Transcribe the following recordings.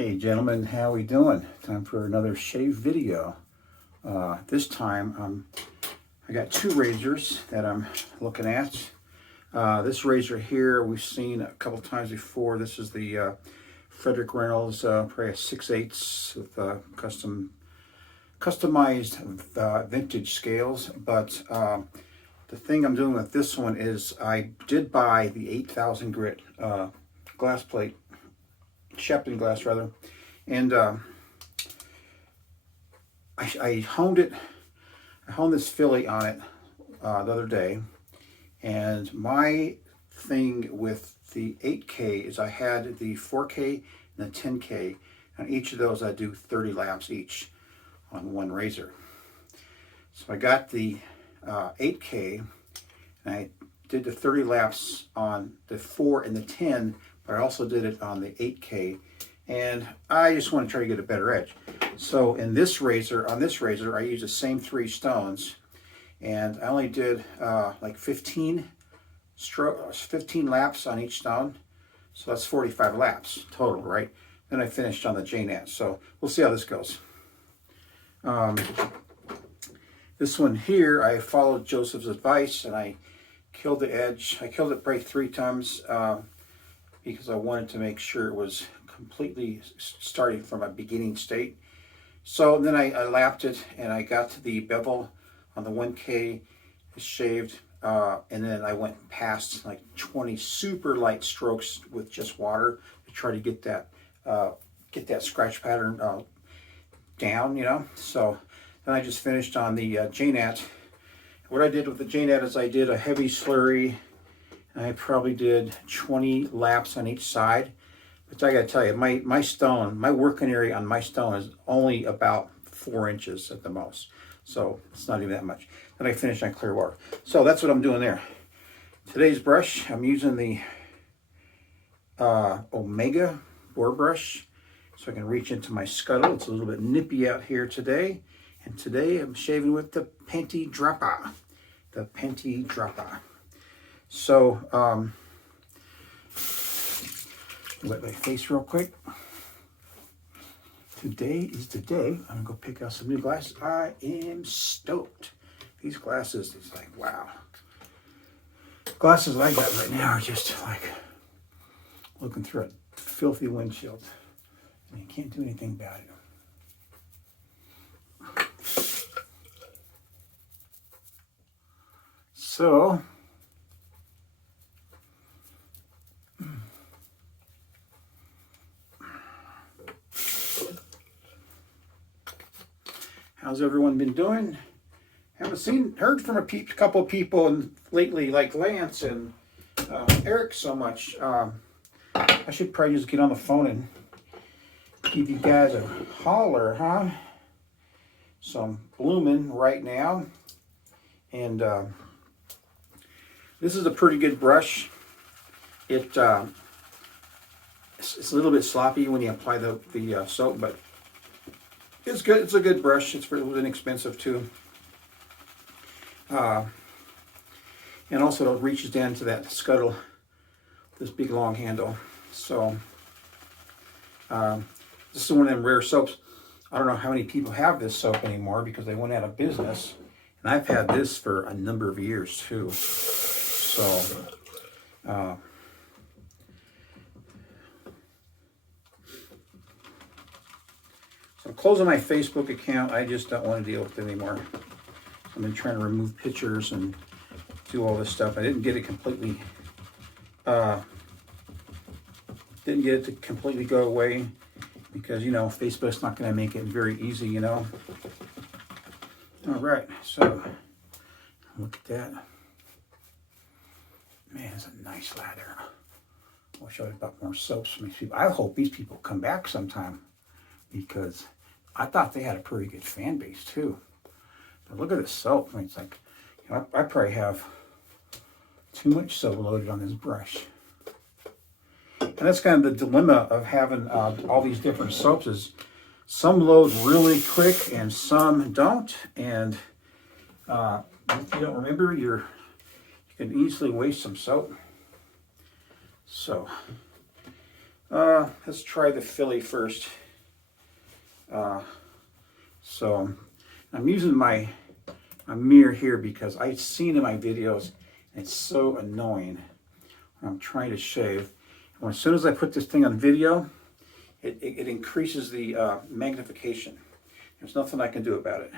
Hey gentlemen, how we doing? Time for another shave video. This time I got two razors that I'm looking at. This razor here we've seen a couple times before. This is the Frederick Reynolds, probably a 6/8 with customized vintage scales. But the thing I'm doing with this one is I did buy the 8,000 grit glass plate, Shapton Glass rather, and I honed it. I honed this fillet on it the other day, and my thing with the 8K is I had the 4K and the 10K. On each of those I do 30 laps each on one razor. So I got the 8K and I did the 30 laps on the 4 and the 10, but I also did it on the 8K, and I just want to try to get a better edge. So in this razor, on this razor, I used the same 3 stones, and I only did like 15 laps on each stone. So that's 45 laps total, right? Then I finished on the J-Nat. So we'll see how this goes. This one here, I followed Joseph's advice and I killed the edge. I killed it probably 3 times because I wanted to make sure it was completely starting from a beginning state. So then I lapped it and I got to the bevel on the 1K, shaved, and then I went past like 20 super light strokes with just water to try to get that scratch pattern down, you know. So then I just finished on the J-Nat. What I did with the J-Nat is I did a heavy slurry. I probably did 20 laps on each side. But I gotta tell you, my working area on my stone is only about 4 inches at the most. So it's not even that much. Then I finished on clear water. So that's what I'm doing there. Today's brush, I'm using the Omega boar brush, so I can reach into my scuttle. It's a little bit nippy out here today. And today I'm shaving with the Penty Dropper. The Penty Dropper. So, wet my face real quick. Today is the day I'm gonna go pick out some new glasses. I am stoked. These glasses, it's like, wow. Glasses I got right now are just like looking through a filthy windshield. And you can't do anything about it. So, how's everyone been doing? Haven't heard from a couple of people lately, like Lance and Eric so much. I should probably just get on the phone and give you guys a holler, huh? So I'm blooming right now, and this is a pretty good brush. It's a little bit sloppy when you apply the soap, but it's good. It's a good brush. It's really inexpensive too. And also it reaches down to that scuttle, this big long handle. So this is one of them rare soaps. I don't know how many people have this soap anymore because they went out of business. And I've had this for a number of years too. So I'm closing my Facebook account. I just don't want to deal with it anymore. I've been trying to remove pictures and do all this stuff. I didn't get it completely, to completely go away because, you know, Facebook's not going to make it very easy, you know. All right, so look at that. Man, it's a nice lather. I wish I would have bought more soaps from these people. I hope these people come back sometime because I thought they had a pretty good fan base too. But look at this soap. I mean, it's like, you know, I probably have too much soap loaded on this brush. And that's kind of the dilemma of having all these different soaps is some load really quick and some don't. And if you don't remember, you can easily waste some soap. So Let's try the Philly first. So I'm using my mirror here because I've seen in my videos, it's so annoying when I'm trying to shave. And as soon as I put this thing on video, it increases the magnification. There's nothing I can do about it.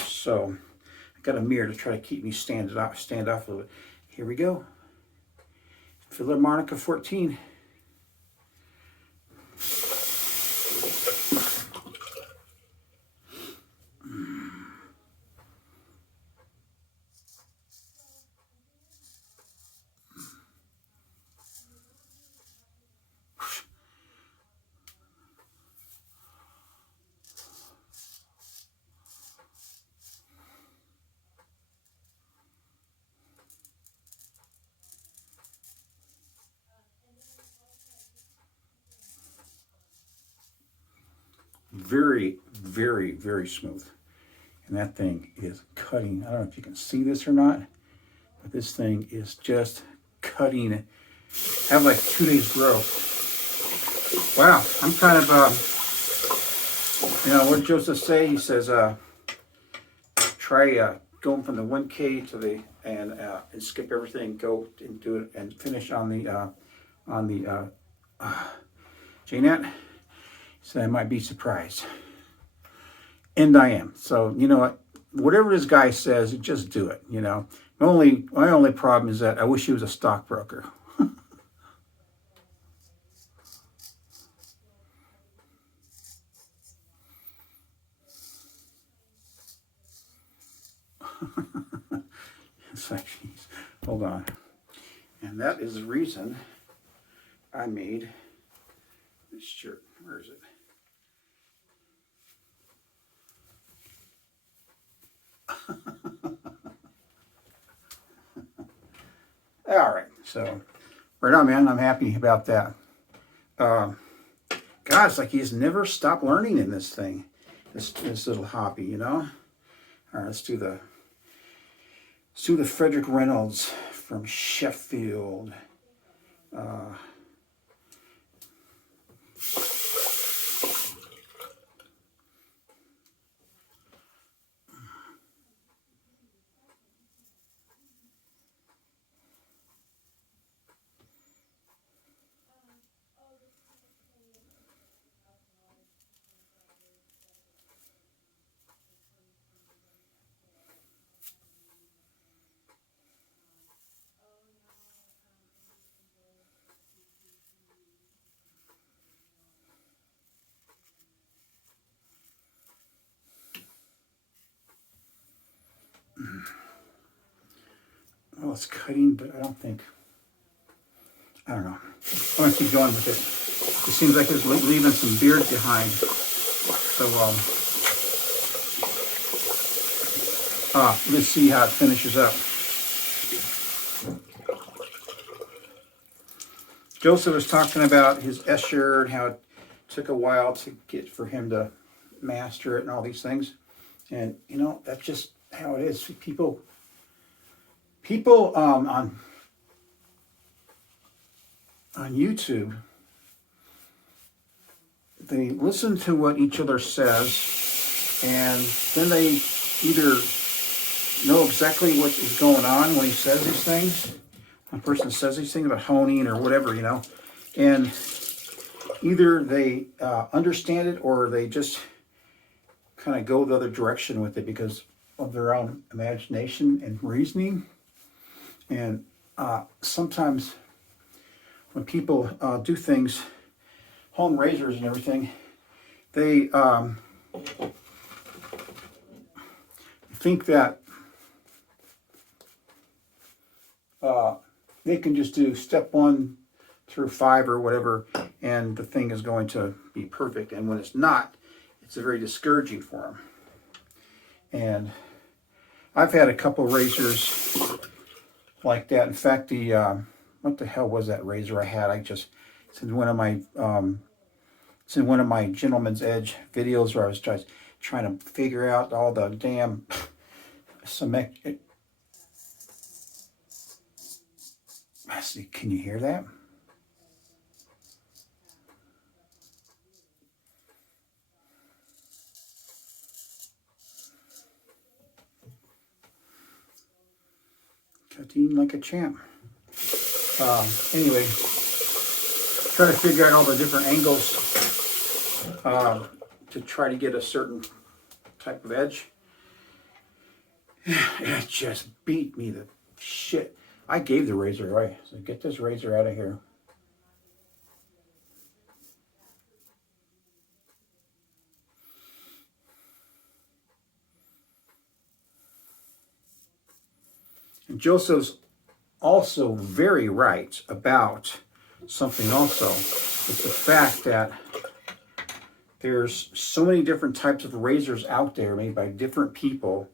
So I got a mirror to try to keep me stand off a little bit. Here we go. Philharmonica 14. Very, very, very smooth. And that thing is cutting. I don't know if you can see this or not, but this thing is just cutting. I have like 2 days growth. Wow, I'm kind of, what did Joseph say? He says, try going from the 1K to the, and skip everything, go and do it, and finish on the Jeanette. So I might be surprised. And I am. So, you know what? Whatever this guy says, just do it, you know. My only problem is that I wish he was a stockbroker. It's like, geez, hold on. And that is the reason I made this shirt. Where is it? All right, so right on, man. I'm happy about that. God, it's like he's never stopped learning in this thing, this little hobby, you know. All right, let's do the Frederick Reynolds from Sheffield. Well, it's cutting, but I don't know. I'm going to keep going with it. It seems like it's leaving some beard behind. So, let's see how it finishes up. Joseph was talking about his Escher and how it took a while to get for him to master it and all these things. And, you know, that's just how it is. People on YouTube, they listen to what each other says, and then they either know exactly what is going on when he says these things. One person says these things about honing or whatever, you know, and either they understand it or they just kind of go the other direction with it because of their own imagination and reasoning. And sometimes when people do things, home razors and everything, they think that they can just do step 1 through 5 or whatever, and the thing is going to be perfect. And when it's not, it's very discouraging for them. And I've had a couple razors like that. In fact, what the hell was that razor I had? It's in one of my Gentleman's Edge videos where I was trying to figure out all the damn can you hear that? Cutting like a champ. Anyway, try to figure out all the different angles to try to get a certain type of edge. It just beat me the shit. I gave the razor away. So get this razor out of here. And Joseph's also very right about something also. It's the fact that there's so many different types of razors out there made by different people,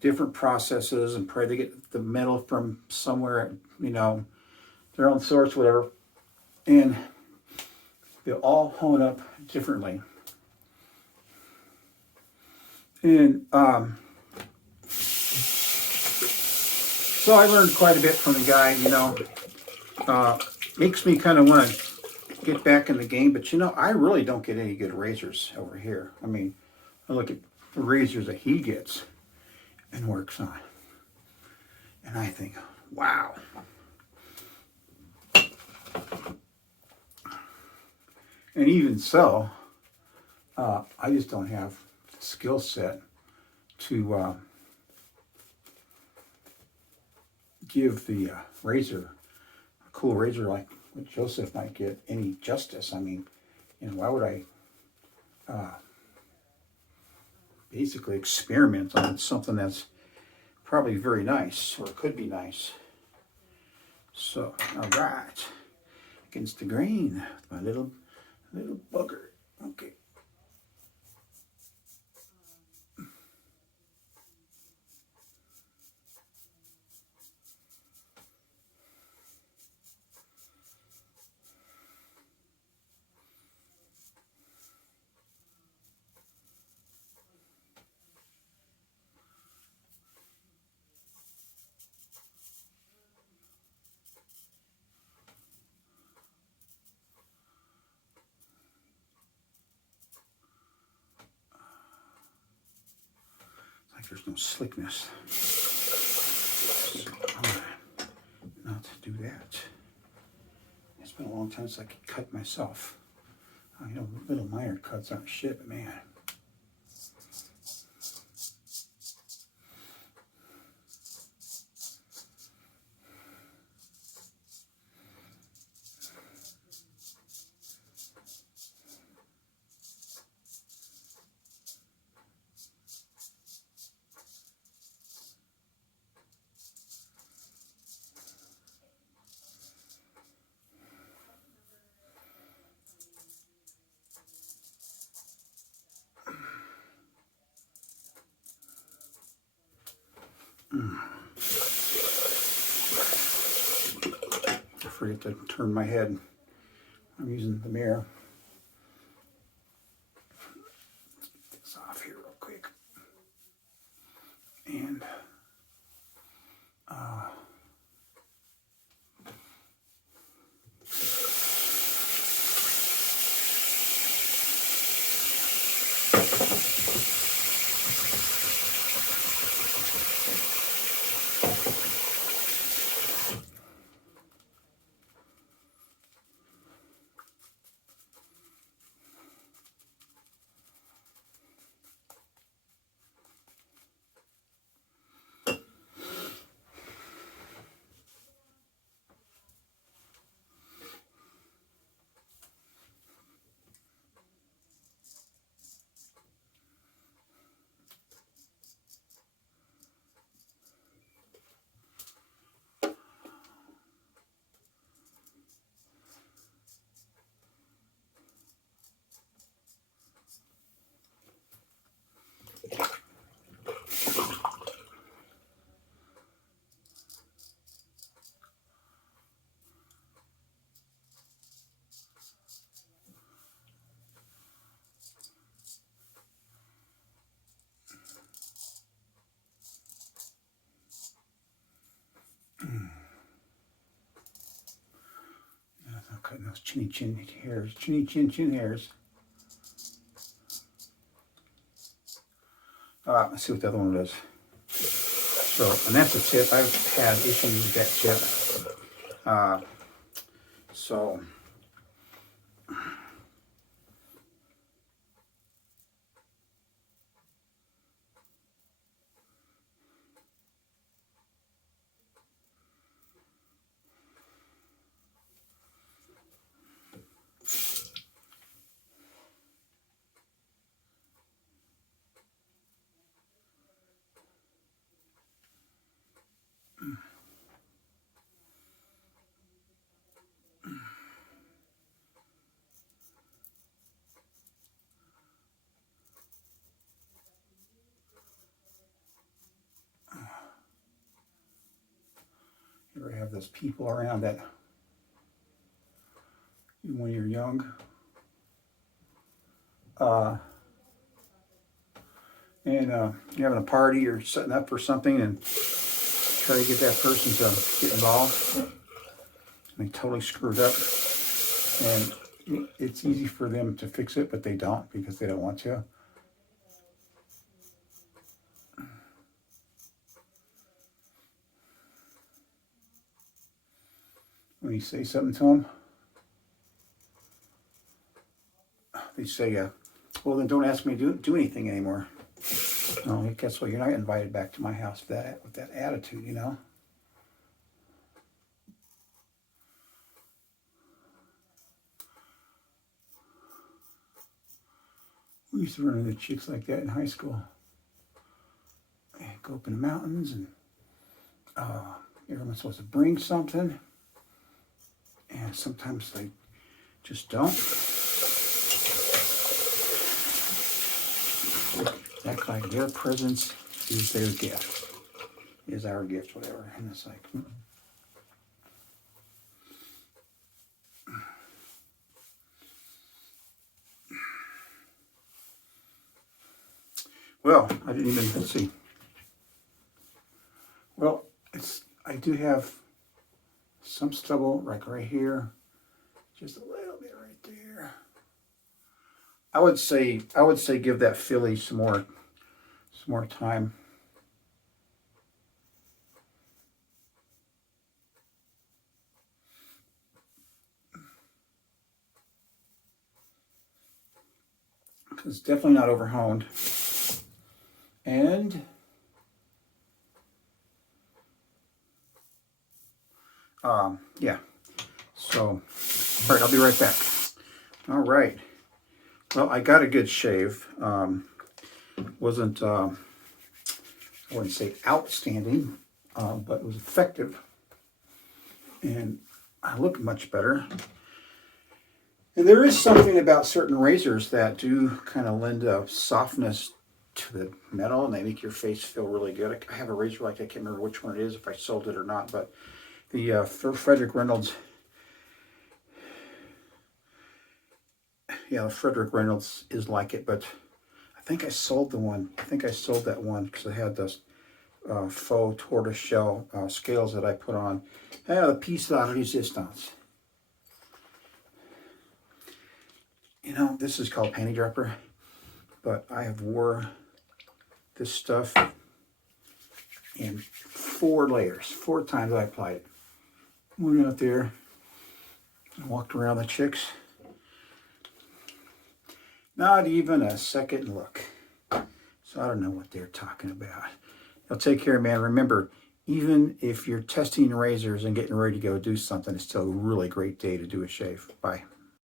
different processes, and probably they get the metal from somewhere, you know, their own source, whatever. And they all hone up differently. And so I learned quite a bit from the guy, you know. Makes me kind of want to get back in the game, but you know, I really don't get any good razors over here. I mean, I look at the razors that he gets and works on, and I think, wow. And even so, I just don't have the skill set to give the razor, a cool razor like what Joseph might get, any justice. I mean, you know, why would I basically experiment on something that's probably very nice, or could be nice. So, all right, against the grain, my little bugger. Okay. Like there's no slickness. So I'm gonna not do that. It's been a long time since I could cut myself. You know, little minor cuts aren't shit, but man. I forget to turn my head. I'm using the mirror. Get this off here real quick. And I'm cutting those chinny chin hairs. Let's see what the other one does. So, and that's a tip. I've had issues with that tip. So, you ever have those people around that when you're young, and you're having a party or setting up for something and try to get that person to get involved, and they totally screwed up, and it's easy for them to fix it, but they don't because they don't want to. When you say something to them, they say, well, then don't ask me to do anything anymore. No, guess what? You're not invited back to my house with that attitude, you know? We used to run into chicks like that in high school. They'd go up in the mountains and everyone's supposed to bring something. And sometimes they just don't. Act like their presence is their gift, is our gift, whatever. And it's like, well, I didn't even, let's see. Well, I do have some stubble like right here, just a little bit right there. I would say give that filly some more time. It's definitely not overhoned. And yeah. So, all right, I'll be right back. All right. Well, I got a good shave. Wasn't I wouldn't say outstanding, but it was effective, and I look much better. And there is something about certain razors that do kind of lend a softness to the metal, and they make your face feel really good. I have a razor like that. I can't remember which one it is, if I sold it or not, but the Frederick Reynolds. Yeah, Frederick Reynolds is like it, but I think I sold the one. I think I sold that one because I had those faux tortoiseshell scales that I put on. The piece de resistance. You know, this is called panty dropper, but I have wore this stuff in 4 layers. 4 times I applied it. Went out there and walked around the chicks. Not even a second look. So I don't know what they're talking about. Now take care, man. Remember, even if you're testing razors and getting ready to go do something, it's still a really great day to do a shave. Bye.